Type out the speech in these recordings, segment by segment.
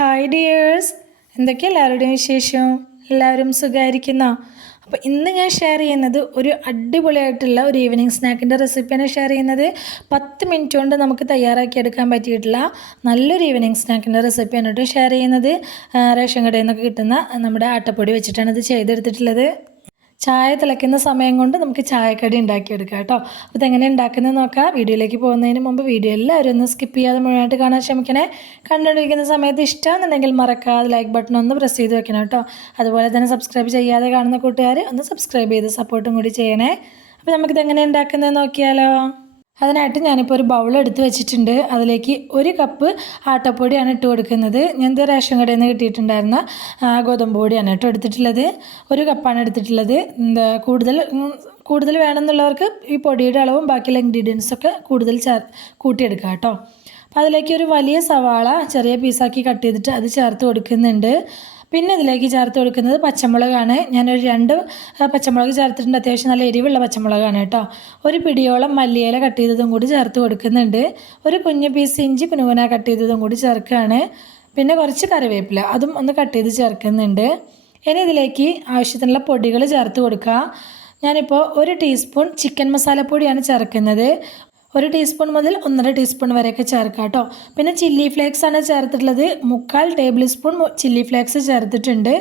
Hi dears, എന്തൊക്കെയാണ് എല്ലാവരുടെയും വിശേഷം? എല്ലാവരും സുഖമായിരിക്കുന്നോ? അപ്പോൾ ഇന്ന് ഞാൻ ഷെയർ ചെയ്യുന്നത് ഒരു അടിപൊളിയായിട്ടുള്ള ഒരു ഈവനിങ് സ്നാക്കിൻ്റെ റെസിപ്പിയാണ് ഷെയർ ചെയ്യുന്നത്. 10 മിനിറ്റ് കൊണ്ട് നമുക്ക് തയ്യാറാക്കിയെടുക്കാൻ പറ്റിയിട്ടുള്ള നല്ലൊരു ഈവനിങ് സ്നാക്കിൻ്റെ റെസിപ്പിയാണ് കേട്ടോ ഷെയർ ചെയ്യുന്നത്. റേഷൻ കടയിൽ നിന്നൊക്കെ കിട്ടുന്ന നമ്മുടെ ആട്ടപ്പൊടി വെച്ചിട്ടാണ് ഇത് ചെയ്തെടുത്തിട്ടുള്ളത്. ചായ തിളയ്ക്കുന്ന സമയം കൊണ്ട് നമുക്ക് ചായക്കടി ഉണ്ടാക്കിയെടുക്കാം കേട്ടോ. അപ്പോൾ ഇതെങ്ങനെ ഉണ്ടാക്കുന്നത് നോക്കാം. വീഡിയോയിലേക്ക് പോകുന്നതിന് മുമ്പ് വീഡിയോ എല്ലാവരും ഒന്ന് സ്കിപ്പ് ചെയ്യാതെ മുഴുവനായിട്ട് കാണാൻ ശ്രമിക്കണേ. കണ്ടുകൊണ്ടിരിക്കുന്ന സമയത്ത് ഇഷ്ടമാണെന്നുണ്ടെങ്കിൽ മറക്കാതെ ലൈക്ക് ബട്ടൺ ഒന്ന് പ്രസ് ചെയ്ത് വെക്കണം കേട്ടോ. അതുപോലെ തന്നെ സബ്സ്ക്രൈബ് ചെയ്യാതെ കാണുന്ന കൂട്ടുകാർ ഒന്ന് സബ്സ്ക്രൈബ് ചെയ്ത് സപ്പോർട്ടും കൂടി ചെയ്യണേ. അപ്പോൾ നമുക്കിതെങ്ങനെ ഉണ്ടാക്കുന്നത് നോക്കിയാലോ. അതിനായിട്ട് ഞാനിപ്പോൾ ഒരു ബൗൾ എടുത്ത് വെച്ചിട്ടുണ്ട്. അതിലേക്ക് 1 കപ്പ് ആട്ടപ്പൊടിയാണ് ഇട്ട് കൊടുക്കുന്നത്. ഞാൻ ഇത് റേഷൻ കടയിൽ നിന്ന് കിട്ടിയിട്ടുണ്ടായിരുന്ന ഗോതമ്പ് പൊടിയാണ് കേട്ടോ എടുത്തിട്ടുള്ളത്. 1 കപ്പാണ് എടുത്തിട്ടുള്ളത്. കൂടുതൽ വേണമെന്നുള്ളവർക്ക് ഈ പൊടിയുടെ അളവും ബാക്കിയുള്ള ഇൻഗ്രീഡിയൻസൊക്കെ കൂടുതൽ കൂട്ടിയെടുക്കുക കേട്ടോ. അപ്പോൾ അതിലേക്ക് ഒരു വലിയ സവാള ചെറിയ പീസാക്കി കട്ട് ചെയ്തിട്ട് അത് ചേർത്ത് കൊടുക്കുന്നുണ്ട്. പിന്നെ ഇതിലേക്ക് ചേർത്ത് കൊടുക്കുന്നത് പച്ചമുളകാണ്. ഞാനൊരു 2 പച്ചമുളക് ചേർത്തിട്ടുണ്ട്. അത്യാവശ്യം നല്ല എരിവുള്ള പച്ചമുളകാണ് കേട്ടോ. ഒരു പിടിയോളം മല്ലിയില കട്ട് ചെയ്തതും കൂടി ചേർത്ത് കൊടുക്കുന്നുണ്ട്. ഒരു കുഞ്ഞ് പീസ് ഇഞ്ചി കുനുകുന കട്ട് ചെയ്തതും കൂടി ചേർക്കുകയാണ്. പിന്നെ കുറച്ച് കറിവേപ്പില അതും ഒന്ന് കട്ട് ചെയ്ത് ചേർക്കുന്നുണ്ട്. ഇനി ഇതിലേക്ക് ആവശ്യത്തിനുള്ള പൊടികൾ ചേർത്ത് കൊടുക്കുക. ഞാനിപ്പോൾ 1 ടീസ്പൂൺ ചിക്കൻ മസാലപ്പൊടിയാണ് ചേർക്കുന്നത്. 1 ടീസ്പൂൺ മുതൽ 1.5 ടീസ്പൂൺ വരെയൊക്കെ ചേർക്കാം കേട്ടോ. പിന്നെ ചില്ലി ഫ്ലേക്സ് ആണ് ചേർത്തിട്ടുള്ളത്. 3/4 ടേബിൾ സ്പൂൺ ചില്ലി ഫ്ലേക്സ് ചേർത്തിട്ടുണ്ട്.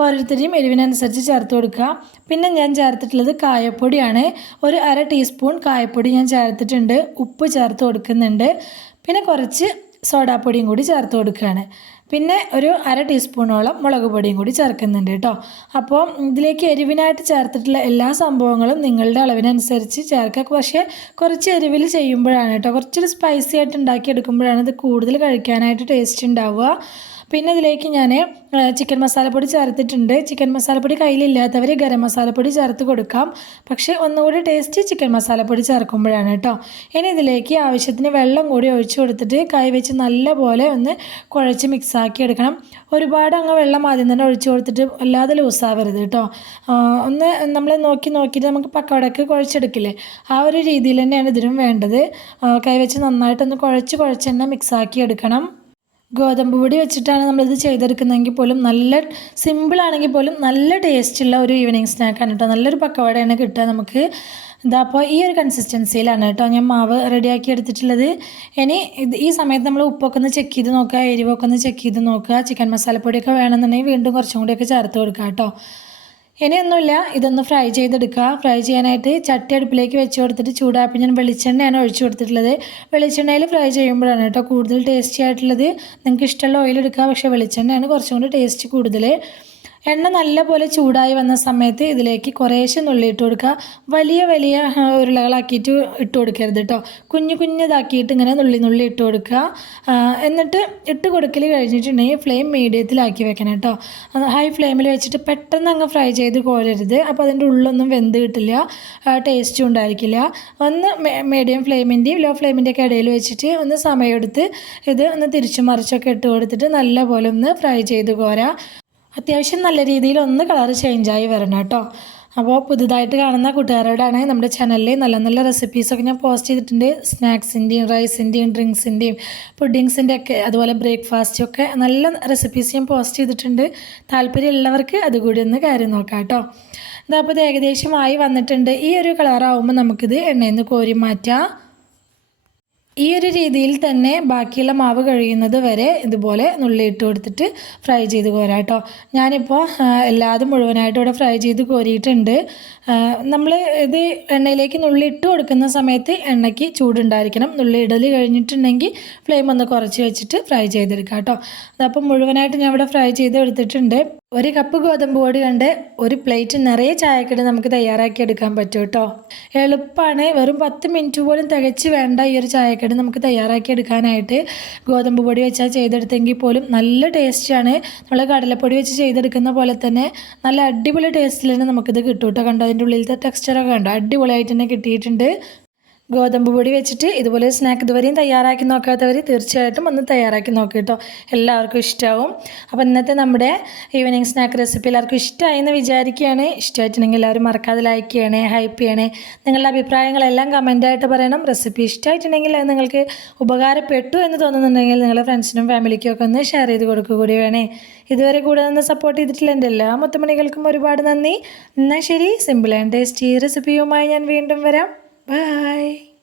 ഓരോരുത്തരെയും എരിവിനനുസരിച്ച് ചേർത്ത് കൊടുക്കുക. പിന്നെ ഞാൻ ചേർത്തിട്ടുള്ളത് കായപ്പൊടിയാണ്. ഒരു 1/2 ടീസ്പൂൺ കായപ്പൊടി ഞാൻ ചേർത്തിട്ടുണ്ട്. ഉപ്പ് ചേർത്ത് കൊടുക്കുന്നുണ്ട്. പിന്നെ കുറച്ച് സോഡാപ്പൊടിയും കൂടി ചേർത്ത് കൊടുക്കുകയാണ്. പിന്നെ ഒരു 1/2 ടീസ്പൂണോളം മുളക് പൊടിയും കൂടി ചേർക്കുന്നുണ്ട് കേട്ടോ. അപ്പോൾ ഇതിലേക്ക് എരിവിനായിട്ട് ചേർത്തിട്ടുള്ള എല്ലാ സംഭവങ്ങളും നിങ്ങളുടെ അളവിനനുസരിച്ച് ചേർക്കുക. പക്ഷേ കുറച്ച് എരിവിൽ ചെയ്യുമ്പോഴാണ് കേട്ടോ, കുറച്ചൊരു സ്പൈസി ആയിട്ട് ഉണ്ടാക്കിയെടുക്കുമ്പോഴാണ് ഇത് കൂടുതൽ കഴിക്കാനായിട്ട് ടേസ്റ്റ് ഉണ്ടാവുക. പിന്നെ ഇതിലേക്ക് ഞാൻ ചിക്കൻ മസാലപ്പൊടി ചേർത്തിട്ടുണ്ട്. ചിക്കൻ മസാലപ്പൊടി കയ്യിലില്ലാത്തവർ ഗരം മസാലപ്പൊടി ചേർത്ത് കൊടുക്കാം. പക്ഷേ ഒന്നുകൂടി ടേസ്റ്റ് ചിക്കൻ മസാലപ്പൊടി ചേർക്കുമ്പോഴാണ് കേട്ടോ. ഇനി ഇതിലേക്ക് ആവശ്യത്തിന് വെള്ളം കൂടി ഒഴിച്ചു കൊടുത്തിട്ട് കൈ വെച്ച് നല്ലപോലെ ഒന്ന് കുഴച്ച് മിക്സാക്കി എടുക്കണം. ഒരുപാട് അങ്ങ് വെള്ളം ആദ്യം തന്നെ ഒഴിച്ചു കൊടുത്തിട്ട് അല്ലാതെ ലൂസാവരുത് കേട്ടോ. ഒന്ന് നമ്മൾ നോക്കിയിട്ട് നമുക്ക് പക്കവടക്ക് കുഴച്ചെടുക്കില്ലേ, ആ ഒരു രീതിയിൽ തന്നെയാണ് ഇതിനും വേണ്ടത്. കൈ വെച്ച് നന്നായിട്ടൊന്ന് കുഴച്ച് തന്നെ മിക്സാക്കി എടുക്കണം. ഗോതമ്പ് പൊടി വെച്ചിട്ടാണ് നമ്മളിത് ചെയ്തെടുക്കുന്നതെങ്കിൽ പോലും നല്ല സിമ്പിളാണെങ്കിൽ പോലും നല്ല ടേസ്റ്റുള്ള ഒരു ഈവനിങ് സ്നാക്കാണ് കേട്ടോ. നല്ലൊരു പക്കവടയാണ് കിട്ടുക നമുക്ക്. അപ്പോൾ ഈ ഒരു കൺസിസ്റ്റൻസിയിലാണ് കേട്ടോ ഞാൻ മാവ് റെഡിയാക്കി എടുത്തിട്ടുള്ളത്. ഇനി ഈ സമയത്ത് നമ്മൾ ഉപ്പൊക്കെ ഒന്ന് ചെക്ക് ചെയ്ത് നോക്കുക, എരിവൊക്കെ ഒന്ന് ചെക്ക് ചെയ്ത് നോക്കുക. ചിക്കൻ മസാലപ്പൊടിയൊക്കെ വേണമെന്നുണ്ടെങ്കിൽ വീണ്ടും കുറച്ചും കൂടിയൊക്കെ ചേർത്ത് കൊടുക്കുക കേട്ടോ. ഇനിയൊന്നുമില്ല, ഇതൊന്ന് ഫ്രൈ ചെയ്തെടുക്കുക. ഫ്രൈ ചെയ്യാനായിട്ട് ചട്ടി അടുപ്പിലേക്ക് വെച്ച് കൊടുത്തിട്ട് ചൂടാക്കി ഞാൻ വെളിച്ചെണ്ണയാണ് ഒഴിച്ചു കൊടുത്തിട്ടുള്ളത്. വെളിച്ചെണ്ണയിൽ ഫ്രൈ ചെയ്യുമ്പോഴാണ് കേട്ടോ കൂടുതൽ ടേസ്റ്റി ആയിട്ടുള്ളത്. നിങ്ങൾക്ക് ഇഷ്ടമുള്ള ഓയിൽ എടുക്കുക, പക്ഷേ വെളിച്ചെണ്ണയാണ് കുറച്ചും കൂടി ടേസ്റ്റ് കൂടുതൽ. എണ്ണ നല്ലപോലെ ചൂടായി വന്ന സമയത്ത് ഇതിലേക്ക് കുറേശ്ശെ നുള്ളി ഇട്ട് കൊടുക്കുക. വലിയ ഉരുളകളാക്കിയിട്ട് ഇട്ട് കൊടുക്കരുത് കേട്ടോ. കുഞ്ഞിതാക്കിയിട്ട് ഇങ്ങനെ നുള്ളി ഇട്ട് കൊടുക്കുക. എന്നിട്ട് ഇട്ട് കൊടുക്കൽ കഴിഞ്ഞിട്ടുണ്ടെങ്കിൽ ഫ്ലെയിം മീഡിയത്തിലാക്കി വെക്കണം കേട്ടോ. ഹൈ ഫ്ലെയിമിൽ വെച്ചിട്ട് പെട്ടെന്ന് അങ്ങ് ഫ്രൈ ചെയ്ത് കോരരുത്. അപ്പോൾ അതിൻ്റെ ഉള്ളൊന്നും വെന്ത് കിട്ടില്ല, ടേസ്റ്റും ഉണ്ടായിരിക്കില്ല. ഒന്ന് മീഡിയം ഫ്ലെയിമിൻ്റെയും ലോ ഫ്ലെയിമിൻ്റെയൊക്കെ ഇടയിൽ വെച്ചിട്ട് ഒന്ന് സമയമെടുത്ത് ഇത് ഒന്ന് തിരിച്ചു മറിച്ചൊക്കെ ഇട്ട് കൊടുത്തിട്ട് നല്ലപോലെ ഒന്ന് ഫ്രൈ ചെയ്ത് കോരാ. അത്യാവശ്യം നല്ല രീതിയിൽ ഒന്ന് കളർ ചേഞ്ചായി വരണം കേട്ടോ. അപ്പോൾ പുതുതായിട്ട് കാണുന്ന കൂട്ടുകാരോടാണ്, നമ്മുടെ ചാനലിൽ നല്ല റെസിപ്പീസൊക്കെ ഞാൻ പോസ്റ്റ് ചെയ്തിട്ടുണ്ട്. സ്നാക്സിൻ്റെയും റൈസിൻ്റെയും ഡ്രിങ്ക്സിൻ്റെയും പുഡിങ്സിൻ്റെ ഒക്കെ, അതുപോലെ ബ്രേക്ക്ഫാസ്റ്റും ഒക്കെ നല്ല റെസിപ്പീസ് ഞാൻ പോസ്റ്റ് ചെയ്തിട്ടുണ്ട്. താല്പര്യമുള്ളവർക്ക് അതുകൂടി ഒന്ന് കയറി നോക്കാം കേട്ടോ. ഇതപ്പോൾ ഇത് ഏകദേശമായി വന്നിട്ടുണ്ട്. ഈ ഒരു കളറാവുമ്പോൾ നമുക്കിത് എണ്ണയിൽ നിന്ന് കോരി മാറ്റാം. ഈ ഒരു രീതിയിൽ തന്നെ ബാക്കിയുള്ള മാവ് കഴിയുന്നത് വരെ ഇതുപോലെ നുള്ളിയിട്ട് കൊടുത്തിട്ട് ഫ്രൈ ചെയ്ത് കോരാം കേട്ടോ. ഞാനിപ്പോൾ എല്ലാതും മുഴുവനായിട്ട് ഇവിടെ ഫ്രൈ ചെയ്ത് കോരിയിട്ടുണ്ട്. നമ്മൾ ഇത് എണ്ണയിലേക്ക് നുള്ളിയിട്ട് കൊടുക്കുന്ന സമയത്ത് എണ്ണയ്ക്ക് ചൂടുണ്ടായിരിക്കണം. നുള്ളി ഇടൽ കഴിഞ്ഞിട്ടുണ്ടെങ്കിൽ ഫ്ലെയിം ഒന്ന് കുറച്ച് വെച്ചിട്ട് ഫ്രൈ ചെയ്തെടുക്കാം കേട്ടോ. അതപ്പോൾ മുഴുവനായിട്ട് ഞാൻ ഇവിടെ ഫ്രൈ ചെയ്ത് എടുത്തിട്ടുണ്ട്. 1 കപ്പ് ഗോതമ്പ് പൊടി കൊണ്ട് 1 പ്ലേറ്റ് നിറയെ ചായക്കടി നമുക്ക് തയ്യാറാക്കി എടുക്കാൻ പറ്റും കേട്ടോ. എളുപ്പമാണ്. വെറും 10 മിനിറ്റ് പോലും തികച്ച് വേണ്ട ഈ ഒരു ചായക്കടി നമുക്ക് തയ്യാറാക്കി എടുക്കാനായിട്ട്. ഗോതമ്പ് പൊടി വെച്ചാൽ ചെയ്തെടുത്തെങ്കിൽ പോലും നല്ല ടേസ്റ്റാണ്. നമ്മൾ കടലപ്പൊടി വെച്ച് ചെയ്തെടുക്കുന്ന പോലെ തന്നെ നല്ല അടിപൊളി ടേസ്റ്റിൽ തന്നെ നമുക്കിത് കിട്ടും കേട്ടോ. കണ്ടോ, അതിൻ്റെ ഉള്ളിലത്തെ ടെക്സ്ചറൊക്കെ കണ്ടോ, അടിപൊളിയായിട്ട് തന്നെ കിട്ടിയിട്ടുണ്ട്. ഗോതമ്പ് പൊടി വെച്ചിട്ട് ഇതുപോലെ സ്നാക്ക് ഇതുവരെയും തയ്യാറാക്കി നോക്കാത്തവർ തീർച്ചയായിട്ടും ഒന്ന് തയ്യാറാക്കി നോക്കുക കേട്ടോ. എല്ലാവർക്കും ഇഷ്ടമാവും. അപ്പോൾ ഇന്നത്തെ നമ്മുടെ ഈവനിങ് സ്നാക്ക് റെസിപ്പി എല്ലാവർക്കും ഇഷ്ടമായി എന്ന് വിചാരിക്കുകയാണ്. ഇഷ്ടമായിട്ടുണ്ടെങ്കിൽ എല്ലാവരും മറക്കാതെ ലൈക്ക് ചെയ്യണേ, ഹൈപ്പ് ചെയ്യണേ. നിങ്ങളുടെ അഭിപ്രായങ്ങളെല്ലാം കമൻറ്റായിട്ട് പറയണം. റെസിപ്പി ഇഷ്ടമായിട്ടുണ്ടെങ്കിൽ അത് നിങ്ങൾക്ക് ഉപകാരപ്പെട്ടു എന്ന് തോന്നുന്നുണ്ടെങ്കിൽ നിങ്ങളുടെ ഫ്രണ്ട്സിനും ഫാമിലിക്കും ഒക്കെ ഒന്ന് ഷെയർ ചെയ്ത് കൊടുക്കുക കൂടി വേണേ. ഇതുവരെ കൂടെ നിന്ന് സപ്പോർട്ട് ചെയ്തിട്ടുള്ള എൻ്റെ എല്ലാ മുത്തുമണികൾക്കും ഒരുപാട് നന്ദി. എന്നാൽ ശരി, സിമ്പിൾ ആൻഡ് ടേസ്റ്റി റെസിപ്പിയുമായി ഞാൻ വീണ്ടും വരാം. Bye.